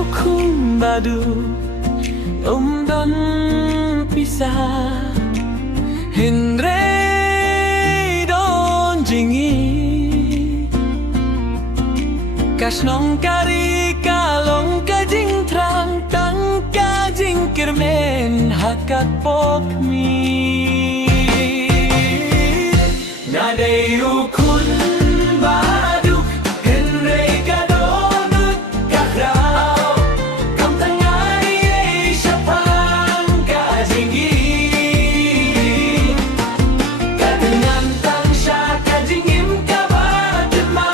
aku madu don pisah Hendre don jingi Kas nong kari kalong kajing trang tang kajing kirmen hakat pop mi Nadai ukun baduk Hendre kadonut kakrau Kam tengah ye syapang kajingi Kadengan tang sya kajingim kabademai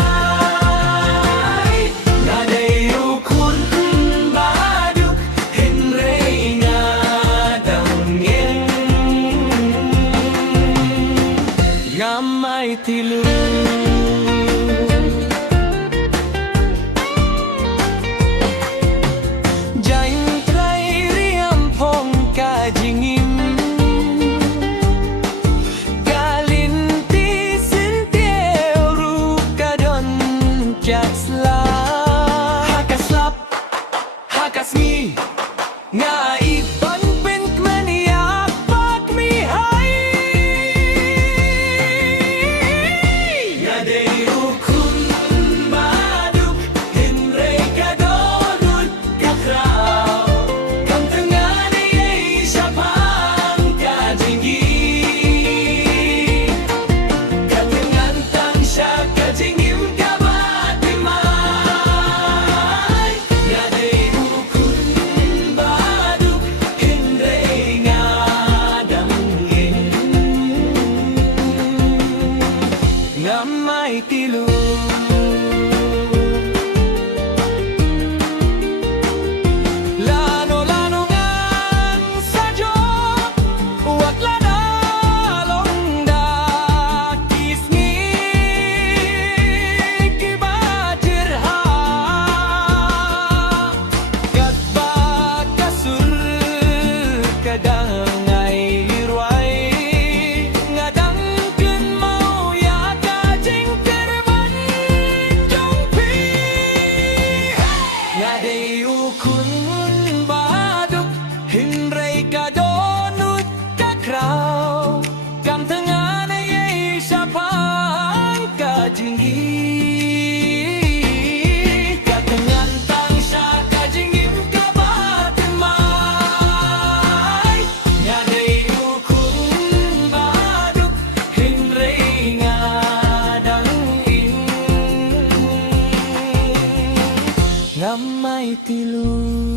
Nadai ukun baduk Hendre ngadangin Ngamai tilu Jain trai riam pong kajingim Galinti sintieu rukadon jatsla Hakaslap hakasmi Ngaiban pen kmaniak pak mi hai Nadai ukun baduk Hendre kadonut kakrau Kam tengah ni syapang kajinggi Katengan tang sya kajingim kabatimai Nadai ukun baduk Hendre ngadangin Ngamai tilu Lano ngan sajo Wak lada longda Kisngi kibajir ha Gatba kasur kadang ai ruai Ngadang kun mau ya kajing kerban jongpi Ngadai ukun baduk Hindrai kadonut kakrau Kam tengah na ye syapang kajinggi Katengan tang sya kajingim kabatemai Ngadai ukun baduk Hindrai ngadangin Ngamai tilu